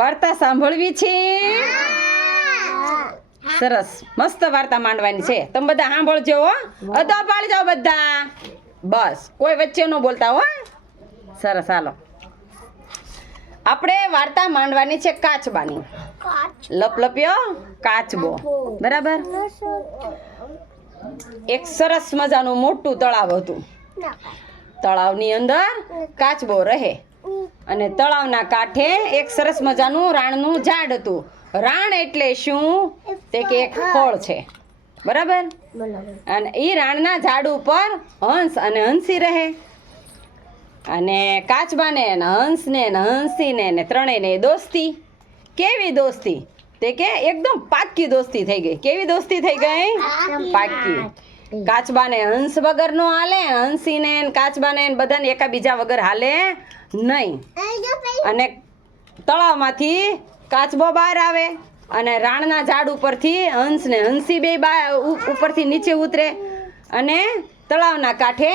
વાર્તા સાંભળવી છે? સરસ, મસ્ત વાર્તા માંડવાની છે. તમે બધા સાંભળજો હો. અદો પાડજો બધા. બસ કોઈ વચ્ચે ન બોલતા હો. સરસ, હાલો. આપણે વાર્તા માંડવાની છે કાચબાની. લપલપ્યો કાચબો. બરાબર. એક સરસ મજાનું મોટું તળાવ હતું. તળાવની અંદર કાચબો રહે અને તળાવના કાંઠે એક સરસ મજાનું રાણનું ઝાડ હતું. રાણ એટલે શું? તે કે એક ફળ છે. બરાબર. અને એ રાણના ઝાડ ઉપર હંસ અને હંસી રહે. અને કાચબાને ને હંસને ને હંસીને ને ત્રણેયને દોસ્તી. કેવી દોસ્તી? તે કે એકદમ પાક્કી દોસ્તી થઈ ગઈ. કેવી દોસ્તી થઈ ગઈ? પાક્કી. કાચબાને હંસ વગર નો હાલે, હંસીને કાચબાને બધાને એકાબીજા વગર હાલે નહીં. અને તળાવમાંથી કાચબો બહાર આવે અને રાણના ઝાડ ઉપરથી હંસ ને હંસી બે ઉપરથી નીચે ઉતરે અને તળાવના કાંઠે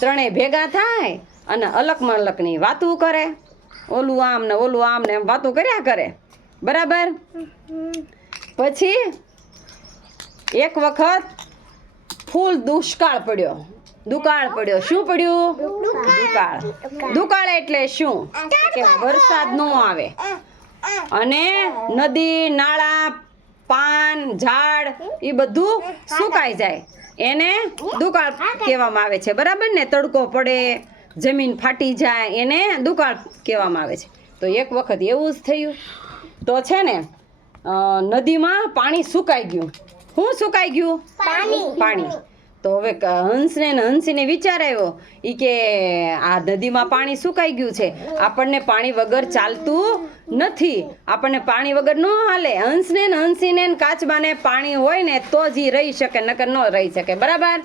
ત્રણેય ભેગા થાય અને અલક મલકની વાતું કરે. ઓલું આમ ને ઓલું આમ ને વાતું કર્યા કરે. બરાબર. પછી એક વખત ફૂલ દુષ્કાળ પડ્યો. દુકાળ પડ્યો. શું પડ્યું? દુકાળ. દુકાળ એટલે શું? કે વરસાદ ન આવે અને નદી, નાળા, પાન, ઝાડ એ બધું સુકાઈ જાય. એને દુકાળ કહેવામાં આવે છે. બરાબર ને? તડકો પડે, જમીન ફાટી જાય, એને દુકાળ કહેવામાં આવે છે. તો એક વખત એવું જ થયું. તો છે ને નદીમાં પાણી સુકાઈ ગયું. શું સુકાઈ ગયું? પાણી. તો હવે હંસને ને હંસીને વિચાર આવ્યો ઈ કે આ નદીમાં પાણી સુકાઈ ગયું છે, આપણને પાણી વગર ચાલતું નથી, આપણને પાણી વગર ન હાલે. હંસને ને હંસીને ને કાચબાને પાણી હોય ને તો જ ઈ રહી શકે, નકર ન રહી શકે. બરાબર.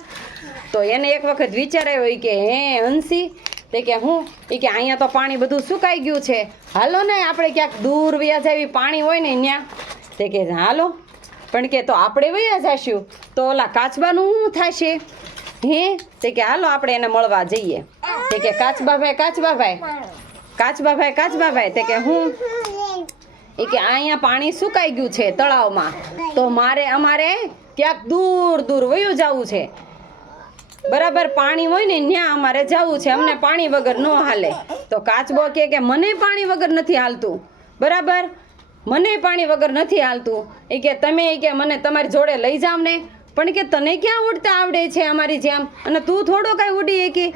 તો એને એક વખત વિચાર આવ્યો ઈ કે હે હંસી, તે કે હું એ કે અહીંયા તો પાણી બધું સુકાઈ ગયું છે, હાલો ને આપણે ક્યાંક દૂર વ્યા જાવી, પાણી હોય ને ત્યાં. તે કે હાલો, પણ કે તો આપણે વયા જઈશું તો ઓલા કાચબાનું શું થશે? હે? તે કે હાલો આપણે એને મળવા જઈએ. તે કે કાચબાભાઈ, કાચબાભાઈ, કાચબાભાઈ, કાચબાભાઈ. તે કે હું એ કે અહીંયા પાણી સુકાઈ ગયું છે તળાવમાં, તો અમારે ક્યાંક દૂર દૂર વયું જવું છે. બરાબર. પાણી હોય ને ત્યાં અમારે જવું છે, અમને પાણી વગર ન હાલે. તો કાચબો કે મને પાણી વગર નથી હાલતું. બરાબર. મને પાણી વગર નથી હાલતું. એ કે તમે કે મને તમારી જોડે લઈ જાવ ને. પણ કે તને ક્યાં ઉડતા આવડે છે અમારી જેમ, અને તું થોડો કાંઈ ઉડી એકી.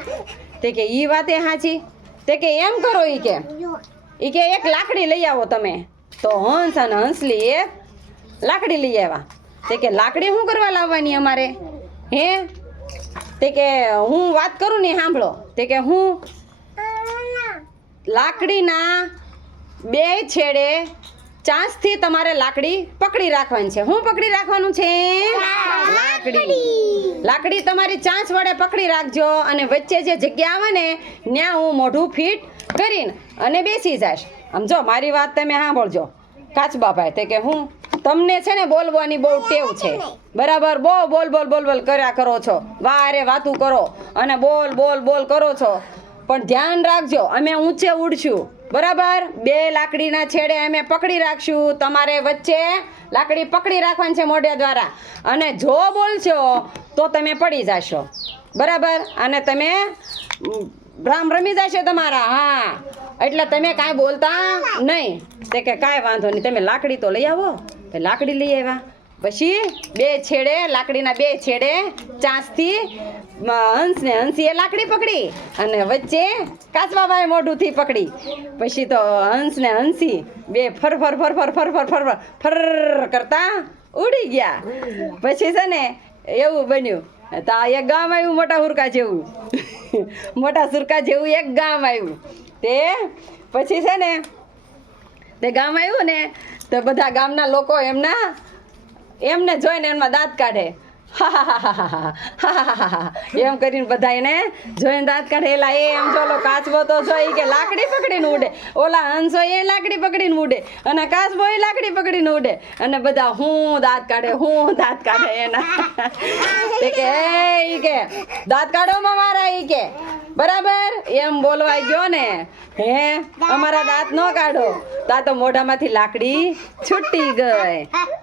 તે કે ઈ વાતે સાચી. તે કે એમ કરો ઈ કે એક લાકડી લઈ આવો તમે. તો હંસ અને હંસલી એક લાકડી લઈ આવ્યા. તે કે લાકડી શું કરવા લાવવાની અમારે? હે? તે કે હું વાત કરું ને સાંભળો. તે કે હું લાકડીના બે છેડે ચાંચથી તમારે લાકડી પકડી રાખવાની છે. હું પકડી રાખવાનું છે? લાકડી તમારી ચાંચ વડે પકડી રાખજો અને વચ્ચે જે જગ્યા આવે ને ત્યાં હું મોઢું ફીટ કરીને અને બેસી જઈશ. આમ જો મારી વાત તમે સાંભળજો કાચબાભાઈ. તે કે હું તમને છે ને બોલવાની બહુ ટેવ છે. બરાબર. બહુ બોલ બોલ બોલ બોલ કર્યા કરો છો, વારે વાતું કરો અને બોલ બોલ બોલ કરો છો. પણ ધ્યાન રાખજો, અમે ઊંચે ઉડશું. બરાબર. બે લાકડીના છેડે અમે પકડી રાખશું, તમારે વચ્ચે લાકડી પકડી રાખવાની છે મોઢા દ્વારા, અને જો બોલશો તો તમે પડી જશો. બરાબર. અને તમે ભ્રામ રમી જશે તમારા. હા, એટલે તમે કાંઈ બોલતા નહીં. તે કે કાંઈ વાંધો નહીં, તમે લાકડી તો લઈ આવો. લાકડી લઈ આવ્યા. પછી બે છેડે લાકડીના બે છેડે ચાંચથી હંસને હંસીએ લાકડી પકડી અને વચ્ચે કાચબાભાઈ મોઢુંથી પકડી. પછી તો હંસને હંસી બે ફર ફર ફર ફર ફર ફર ફર ફર કરતા ઉડી ગયા. પછી છે ને એવું બન્યું, તો એક ગામ આવ્યું મોટા હુરકા જેવું. મોટા સુરકા જેવું એક ગામ આવ્યું. તે પછી છે ને તે ગામ આવ્યું ને તો બધા ગામના લોકો એમને જોઈને એમાં દાંત કાઢે એમ કરીને બધા એને જોઈને દાંત કાઢેલા એમ ચોલો કાચબો તો જો ઈ કે લાકડી પકડીને ઉડે, ઓલા હંસો એ લાકડી પકડીને ઉડે અને કાચબો એ લાકડી પકડીને ઉડે અને બધા હું દાંત કાઢે એના તે કે ઈ કે દાંત કાઢો મારા ઈ કે બરાબર એમ બોલવા ગયો ને હે અમારા દાંત ન કાઢો તા તો મોઢામાંથી લાકડી છૂટી ગઈ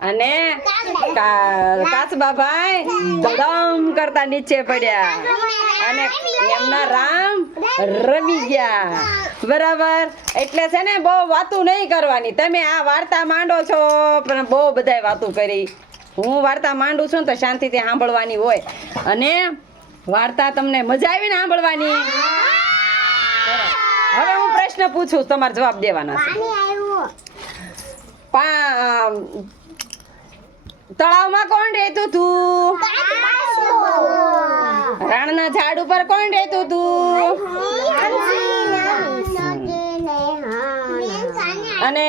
અને કાચબાભાઈ ધડમ કરતા નીચે પડ્યા અને એમના રામ રમી ગયા બરાબર. એટલે છે ને બહુ વાતું નહીં કરવાની. તમે આ વાર્તા માંડો છો પણ બહુ બધાય વાતું કરી. હું વાર્તા માંડું છું ને તો શાંતિથી સાંભળવાની હોય અને વાર્તા તમને મજા આવી ને સાંભળવાની. હવે હું પ્રશ્ન પૂછું તમારે જવાબ દેવાના છે. તળાવમાં કોણ રહેતું હતું? રાણના ઝાડ ઉપર કોણ રહેતું હતું? અને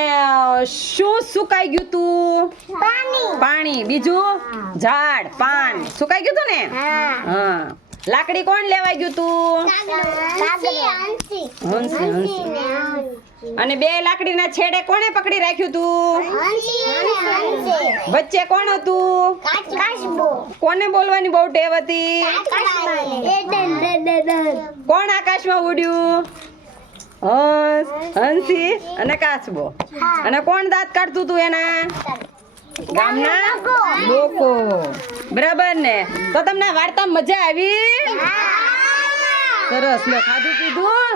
શું સુકાઈ ગયું તું? પાણી. બીજું ઝાડ પાન સુકાઈ ગયું તું ને. હા. લાકડી કોણ લેવાઈ ગયું તું? હંસી. અને બે લાકડીના છેડે કોણે પકડી રાખ્યું તું? વચ્ચે કોણ હતું? કોને બોલવાની બહુ ટેવ હતી? કોણ આકાશમાં ઉડ્યું? હંસી અને કાચબો. અને કોણ દાંત કાઢતું તું એના? ગામના લોકો. બરાબર ને. તો તમને વાર્તા મજા આવી? સરસ. લો ખાધું પીધું?